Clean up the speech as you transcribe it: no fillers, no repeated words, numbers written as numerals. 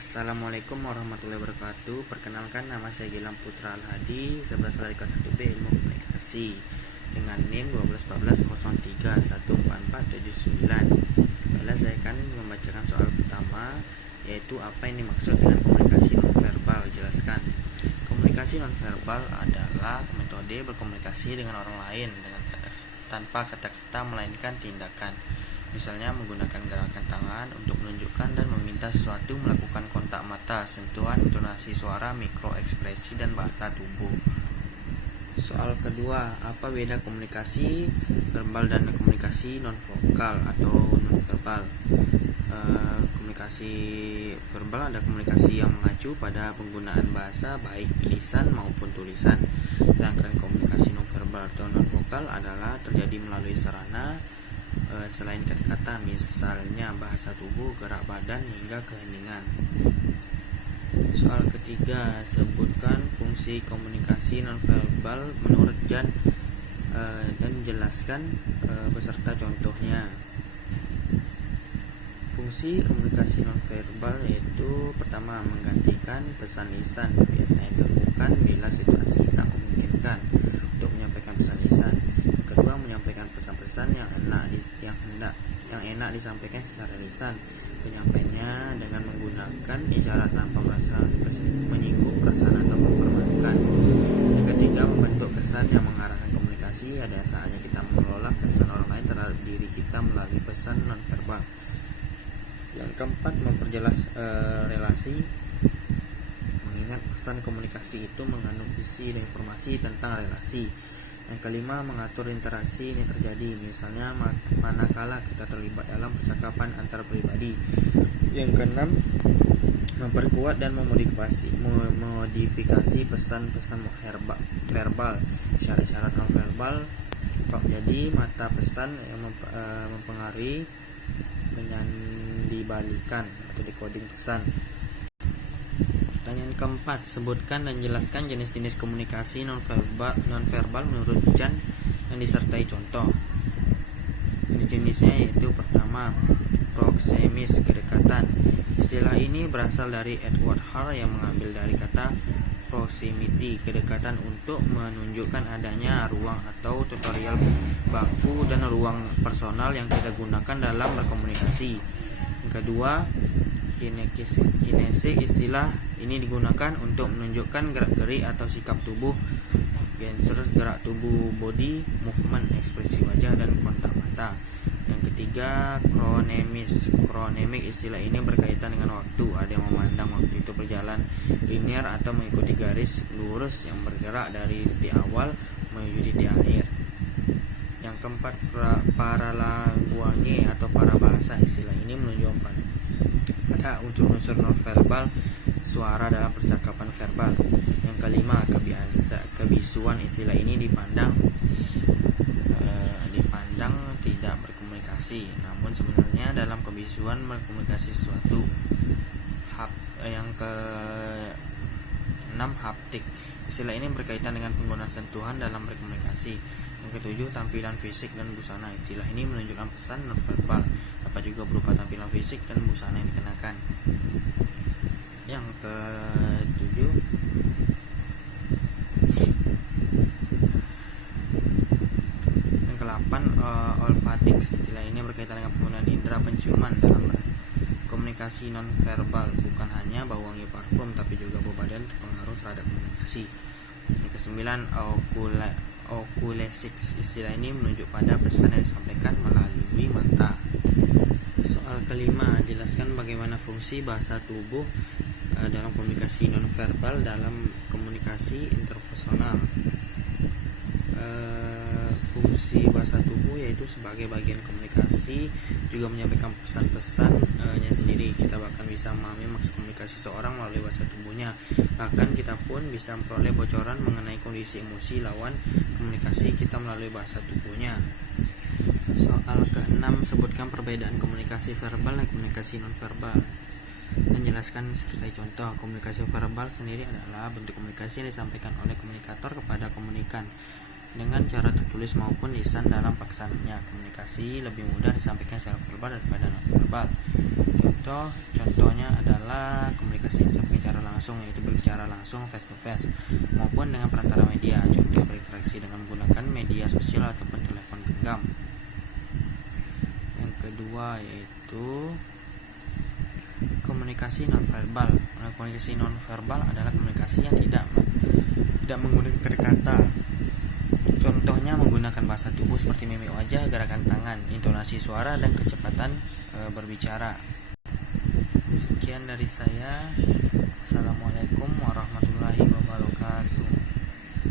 Assalamualaikum warahmatullahi wabarakatuh. Perkenalkan, nama saya Gilang Putra Al-Hadi. Saya berasal dari kelas 1B Ilmu Komunikasi dengan NIM 121403144799. Baiklah, saya akan membacakan soal pertama, yaitu apa yang dimaksud dengan komunikasi nonverbal. Jelaskan. Komunikasi nonverbal adalah metode berkomunikasi dengan orang lain tanpa kata-kata melainkan tindakan. Misalnya menggunakan gerakan tangan untuk menunjukkan dan meminta sesuatu, melakukan kontak mata, sentuhan, intonasi suara, mikroekspresi, dan bahasa tubuh. Soal kedua, apa beda komunikasi verbal dan komunikasi non-vokal atau non-verbal? Komunikasi verbal ada komunikasi yang mengacu pada penggunaan bahasa baik lisan maupun tulisan. Sedangkan komunikasi non-verbal atau non-vokal adalah terjadi melalui sarana selain kata-kata, misalnya bahasa tubuh, gerak badan, hingga keheningan. Soal ketiga, sebutkan fungsi komunikasi nonverbal menurut Jan dan jelaskan beserta contohnya. Fungsi komunikasi nonverbal yaitu pertama, menggantikan pesan lisan, biasanya dilakukan bila situasi tak memungkinkan untuk menyampaikan pesan lisan. Kedua, menyampaikan pesan-pesan yang enak disampaikan secara lisan. Penyampaiannya dengan menggunakan isyarat tanpa merasa menyinggung perasaan atau mempermalukan. Yang ketiga, membentuk kesan yang mengarahkan komunikasi. Ada saatnya kita mengelola kesan orang lain terhadap diri kita melalui pesan nonverbal. Yang keempat, memperjelas relasi. Mengingat pesan komunikasi itu mengandung isi dan informasi tentang relasi. Yang kelima, mengatur interaksi ini terjadi, misalnya manakala kita terlibat dalam percakapan antar pribadi. Yang keenam, memperkuat dan memodifikasi pesan-pesan verbal, syarat-syarat non-verbal. Jadi mata pesan yang mempengaruhi dengan dibalikan atau decoding pesan. Pertanyaan keempat, sebutkan dan jelaskan jenis-jenis komunikasi nonverbal menurut Jan yang disertai contoh. Jenis-jenisnya yaitu pertama, proxemis, kedekatan. Istilah ini berasal dari Edward Hall yang mengambil dari kata proximity, kedekatan, untuk menunjukkan adanya ruang atau tutorial baku dan ruang personal yang kita gunakan dalam berkomunikasi. Yang kedua, kinesik, istilah ini digunakan untuk menunjukkan gerak-gerik atau sikap tubuh, gestures, gerak tubuh, body movement, ekspresi wajah, dan kontak mata. Yang ketiga, kronemik, istilah ini berkaitan dengan waktu. Ada yang memandang waktu itu berjalan linear atau mengikuti garis lurus yang bergerak dari titik awal menuju titik akhir. Yang keempat, paralanguage atau parabahasa, istilah ini menunjukkan pada unsur-unsur nonverbal suara dalam percakapan verbal. Yang kelima, kebisuan, istilah ini dipandang tidak berkomunikasi, namun sebenarnya dalam kebisuan berkomunikasi sesuatu. Yang keenam, haptik, istilah ini berkaitan dengan penggunaan sentuhan dalam berkomunikasi. Yang ketujuh, tampilan fisik dan busana, istilah ini menunjukkan pesan nonverbal, dapat juga berupa tampilan fisik dan busana yang dikenakan. Yang ketujuh, yang ke-8, olfactics, istilah ini berkaitan dengan penggunaan indera penciuman dalam komunikasi nonverbal. Bukan hanya bau wangi parfum, tapi juga bau badan berpengaruh terhadap komunikasi. Yang ke-9, oculesics, istilah ini menunjuk pada pesan yang disampaikan melalui mata. Soal kelima, jelaskan bagaimana fungsi bahasa tubuh dalam komunikasi nonverbal dalam komunikasi interpersonal. Fungsi bahasa tubuh yaitu sebagai bagian komunikasi juga menyampaikan pesan-pesannya sendiri. Kita bahkan bisa memahami maksud komunikasi seorang melalui bahasa tubuhnya. Bahkan kita pun bisa memperoleh bocoran mengenai kondisi emosi lawan komunikasi kita melalui bahasa tubuhnya. Soal ke-6, sebutkan perbedaan komunikasi verbal dan komunikasi nonverbal dan jelaskan sertai contoh. Komunikasi verbal sendiri adalah bentuk komunikasi yang disampaikan oleh komunikator kepada komunikan dengan cara tertulis maupun lisan dalam pelaksananya. Komunikasi lebih mudah disampaikan secara verbal daripada nonverbal. Contoh Contohnya adalah komunikasi secara langsung, yaitu berbicara langsung face to face, maupun dengan perantara media, contoh berinteraksi dengan menggunakan media sosial ataupun telepon genggam. Yang kedua yaitu komunikasi nonverbal. Komunikasi nonverbal adalah komunikasi yang tidak menggunakan kata-kata. Contohnya menggunakan bahasa tubuh seperti mimik wajah, gerakan tangan, intonasi suara, dan kecepatan berbicara. Sekian dari saya. Assalamualaikum warahmatullahi wabarakatuh.